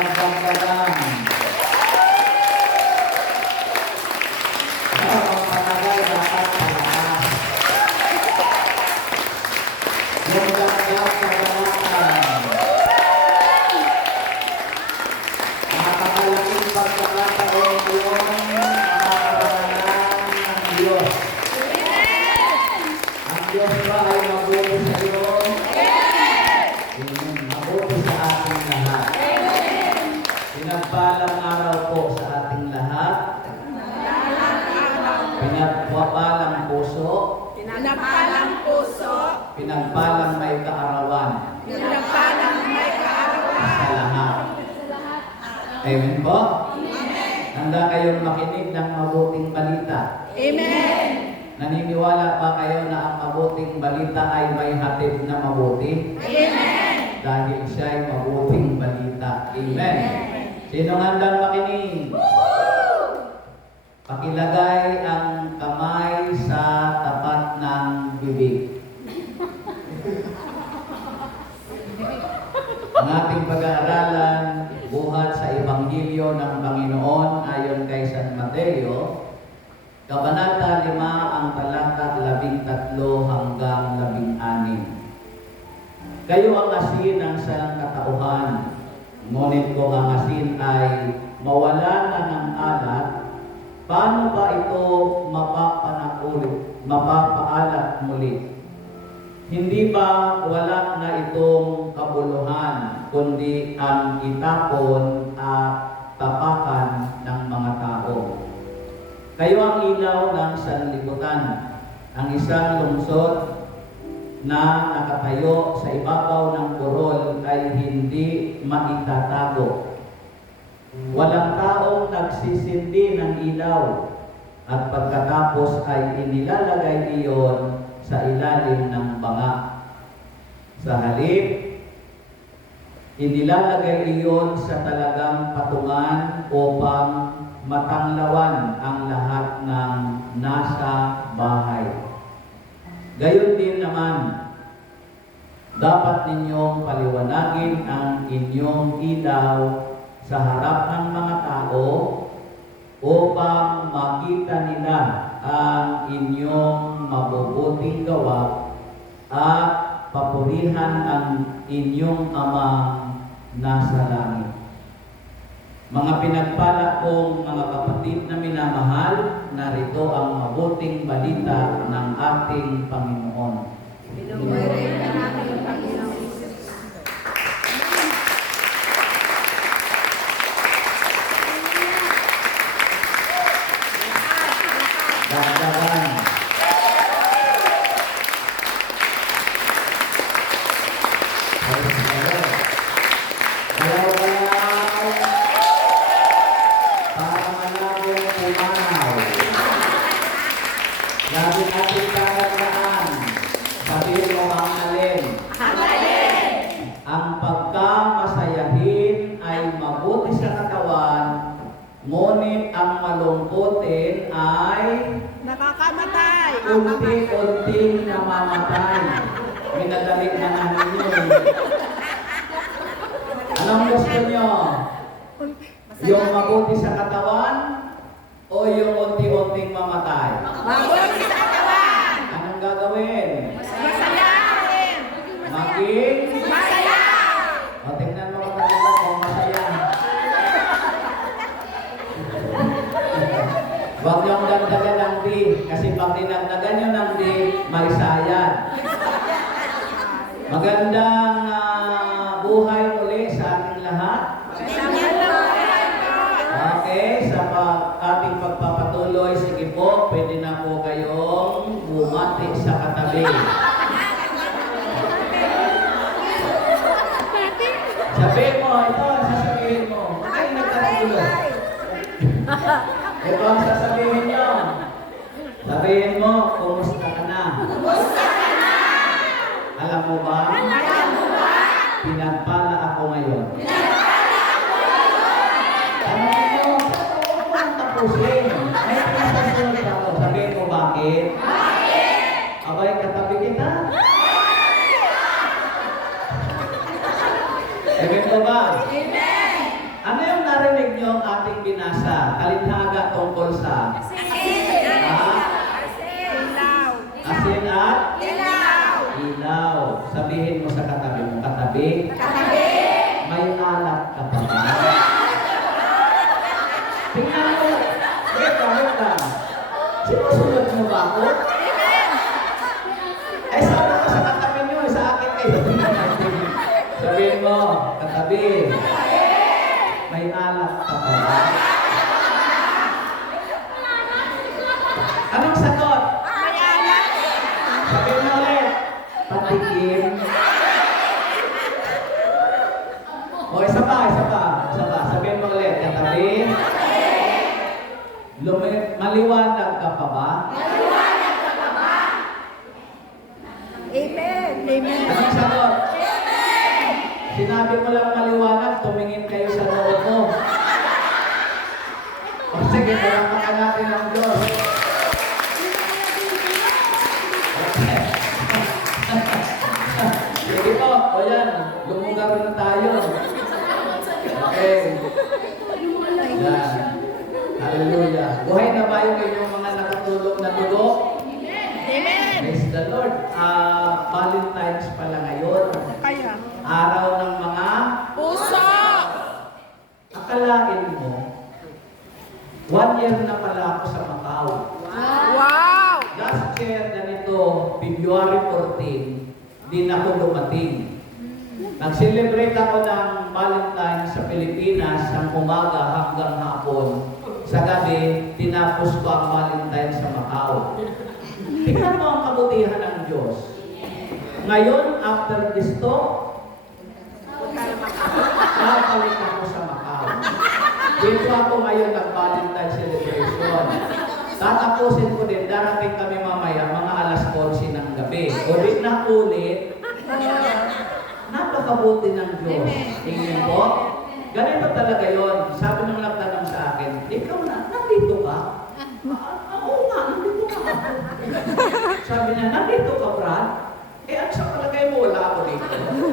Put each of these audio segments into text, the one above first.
Dagdag-dagdagan. Habang patagal dapat palakas. Yung dagdag kagalakan. Napakalaking pagkakataon yun makakaralan ng Diyos. Ang Diyos ba ay mabuti sa iyo? Amen. Mabuti sa ating lahat. Pinagpalang araw po sa ating lahat. Pinagpalang puso. Pinagpalang puso. Pinagpalang may kaarawan. Pinagpalang may kaarawan. Sa lahat. Amen po? Handa kayong makinig ng mabuting balita. Amen. Naniniwala ba kayo na ang mabuting balita ay may hatid na mabuti? Amen. Dahil siya ay mabuting balita. Amen. Sino handang makinig? Pakilagay ang kamay sa tapat ng bibig. Ang ating pag-aaralan buhat sa Ebanghelyo ng Panginoon ayon kay San Mateo, Kabanata 5, ang talata 13 hanggang 16. Kayo ang asin ng sangkatauhan, ngunit kung ang asin ay mawala na ng alat, paano ba ito mapapaalat muli? Hindi ba wala na itong kabuluhan, kundi ang itapon at tapakan ng mga tao? Kayo ang ilaw ng sanlibutan, ang isang lungsod na nakatayo sa ibabaw ng burol ay hindi maitatago. Walang taong nagsisindi ng ilaw at pagkatapos ay inilalagay iyon sa ilalim ng banga. Sa halip, inilalagay iyon sa talagang patungan upang matanglawan ang lahat ng nasa bahay. Gayon din naman, dapat ninyong paliwanagin ang inyong ilaw sa harap ng mga tao upang makita nila ang inyong mabubuting gawa at papurihan ang inyong Amang nasa langit. Mga pinagpala kong mga kapatid na minamahal, narito ang mabuting balita ng ating Panginoon. Pinupuri ka namin, Panginoon Jesus. Dagdagan. Galaw-galaw para malabong pumanaw. Lagi natin tatandaan, sabihin mo ang alin. Ang pagkamasayahin ay mabuti sa katawan, ngunit ang malungkutin ay Nakakamatay. unti-unting namamatay. Minadali na namin yun. Anong gusto nyo? Yung mabuti sa katawan o yung unti-unting mamatay? Mabuti sa katawan. Anong gagawin? Masayahin. Maging? Masaya. O, tingnan mo kapatid kung masaya. Huwag niyong dagdagan ng di. Kasi pag dinagdagan nyo ng di, may sayad. Magandang buhay muli sa ating lahat. Okay, sa ating pagpapatuloy, sige po, pwede na po kayong bumati sa katabi. Sabihin mo, ito ang sasabihin mo. Ay, nagkatuloy. Ito ang sasabihin nyo. Sabihin mo, kumusta ka na? Kumusta ka na? Alam mo ba? Alam mo ba? Pinagpala ako ngayon. Pinagpala ako ngayon. Tanongin mo, huwag mo nang tapusin. May pinasasunod ako. Sabihin mo, bakit? Bakit? Abay, katabi kita. Amen mo ba? Amen. katabi. Katabi. May alak ka pa ba? Tingnan mo. Wait lang. Sinusunod mo ba ako? Ay, sabi ko sa katabi nyo, sa akin kayo. Sabihin mo, katabi. May alak ka pa ba? Anong sagot? Sabihin mo ulit. Patikim. O, isa pa. Sabihin mo ulit, katabi. Maliwanag ka pa ba? Amen. Amen. Anong sagot? Sinabi mo lang maliwanag, tumingin kayo sa loob mo. O sige, palakpakan natin ang Diyos. Okay. Sige po, o yan, lumugar na tayo. Okay. Yan. Hallelujah. Buhay na ba yung inyong mga nakatulog na dugo? Amen. Praise the Lord. Valentine's pala ngayon. Kaya. Araw ng mga Puso. akalain mo, 1 year na pala ako sa Macau. Wow. Last year, ganito, February 14, din ako dumating. Nag-celebrate ako ng Valentine's sa Pilipinas ng umaga hanggang hapon. Sa gabi, tinapos ko ang Valentine's sa Macau. Tingnan mo ang kabutihan ng Diyos. Ngayon, after this talk, babalik ako sa Macau. Dito ako ngayon nag-Valentine celebration. Tatapusin ko din, darating kami mamaya, mga alas 11 ng gabi. Ulit na ulit, napakabuti ng Diyos. Tingin po, ganito talaga yon. Sabi nung nagtanong sa akin, ikaw na, nandito ka? Oo nga, nandito ka. Sabi niya, nandito ka, Brad? At sa palagay mo, wala ako dito.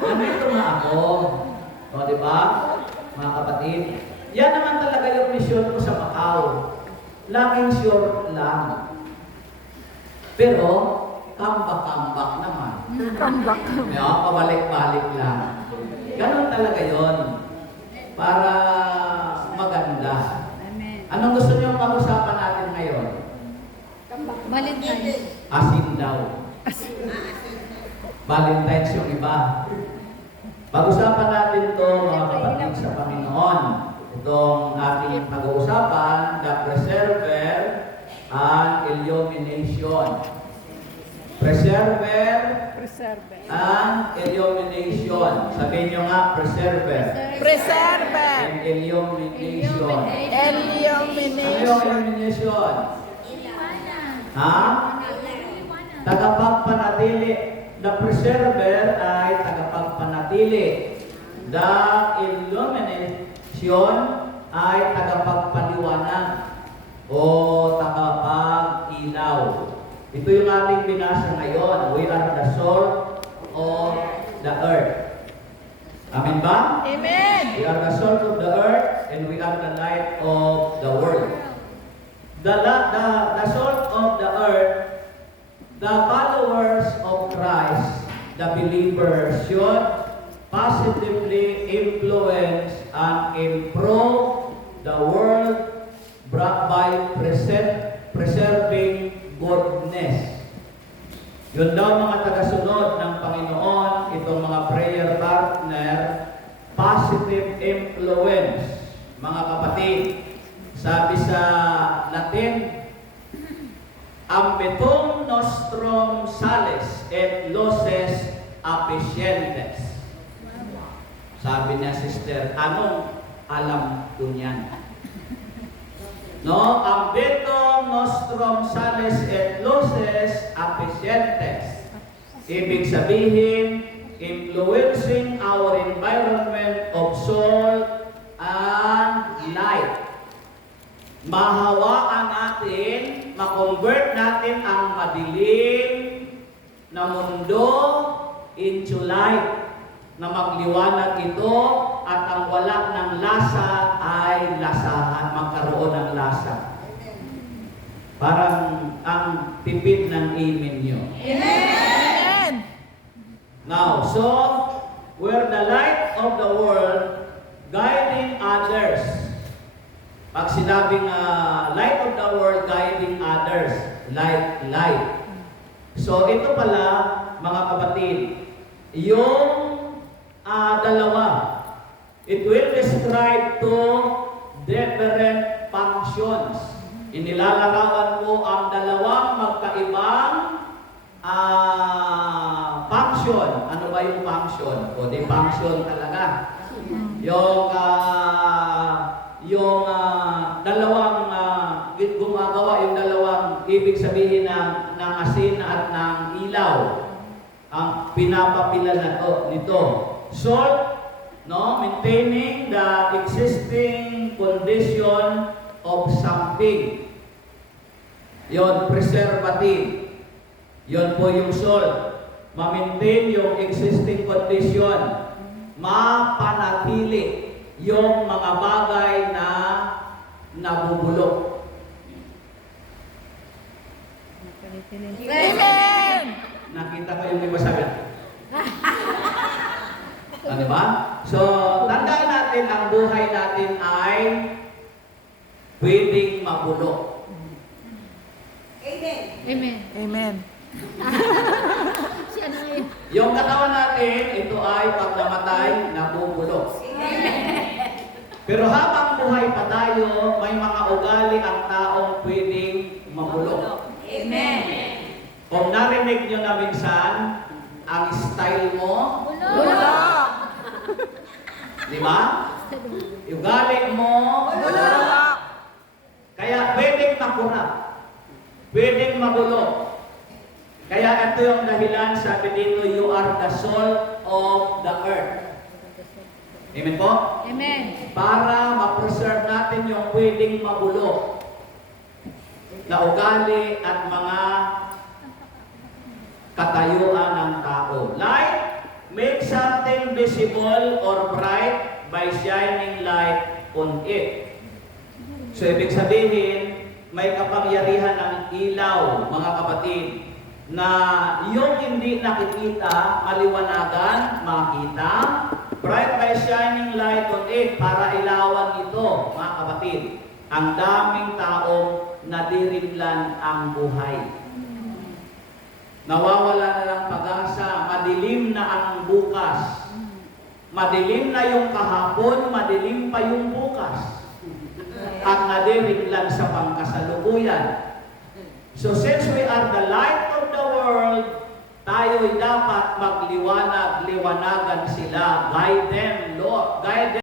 Nandito na ako. O, di ba? Mga kapatid. Yan naman talaga yung mission ko sa Macau. Laging sure lang. Pero, kambak-kambak naman. Kambak. Pabalik-balik lang. Ganon talaga yon. Para maganda. Amen. Anong gusto niyo pag-usapan natin ngayon? Valentine's. Asin daw. Valentine's yung iba. Pag-usapan natin to mga kapatid sa Panginoon. Itong ating pag-uusapan, the preserver and illumination. Preserver Preserve. and illumination. Sabihin nyo nga, preserver Preserve. and illumination. Ano yung Illumination. illumination? Ha? Tagapagpanatili. The preserver ay tagapagpanatili. The illumination ay tagapagpaliwanag o tagapag-ilaw. Ito yung ating binasa ngayon. We are the salt of the earth. Amen ba? Amen. We are the salt of the earth and we are the light of the world. The salt of the earth, the followers of Christ, the believers should positively influence and improve the world by preserving goodness. Yun daw mga tagasunod ng Panginoon, itong mga prayer partner, positive influence. Mga kapatid, sabi sa Latin, ambitum nostrum sales et loses apicientes. Sabi niya, sister, anong alam ko niyan? No, ambitum nostrum sales et loses apicientes. Ibig sabihin, influencing our environment of salt and light. Mahawaan natin, makonvert natin ang madilim na mundo into light, na magliwanag ito at ang wala ng lasa ay lasahan, magkaroon ng lasa. Parang ang tipid ng amen nyo. Amen. Now, so, We're the light of the world, guiding others. Pag sinabing light of the world, guiding others, like light. So ito pala, mga kapatid, yung dalawa, it will describe to different functions. Inilalarawan ko ang dalawang magkaibang function. Ano ba yung function? O di function talaga. Yung dalawang gumagawa yung dalawang ibig sabihin ng asin at ng ilaw. Ang pinapapila na nito. Salt, no, maintaining the existing condition of something. Yon, preservative. Yon po yung salt. Ma-maintain yung existing condition. Mapanatili yung mga bagay na nabubulok. Amen! Nakita ko yung iba sabi. Ano ba? So, tandaan natin ang buhay natin ay pwedeng mabulok. Amen. Amen. Siya na ngayon. Yung katawan natin, ito ay pag namatay, nabubulok. Pero habang buhay pa tayo, may mga ugali ang taong pwedeng mabulok. Amen. Kung narinig nyo na minsan, ang style mo, Bulok! di ba? Ugali mo, Bulok! kaya pwedeng makurap, pwedeng mabulok. Kaya ito yung dahilan, sabi dito, you are the salt of the earth. Amen po? Amen. Para ma-preserve natin yung pwedeng mabulok na ugali at mga katayuan ng tao. Light makes something visible or bright by shining light on it. So, ibig sabihin, may kapangyarihan ng ilaw, mga kapatid, na yung hindi nakikita, maliwanagan, makita, bright by shining light on it, para ilawan ito, mga kapatid. Ang daming taong nadirinlan ang buhay. Nawawala na ng pag-asa, madilim na ang bukas. Madilim na yung kahapon, madilim pa yung bukas. At nadirinlan sa pangkasalukuyan. So since we are the light of the world, tayo'y dapat magliwanag-liwanagan sila. Guide them, Lord. Guide them.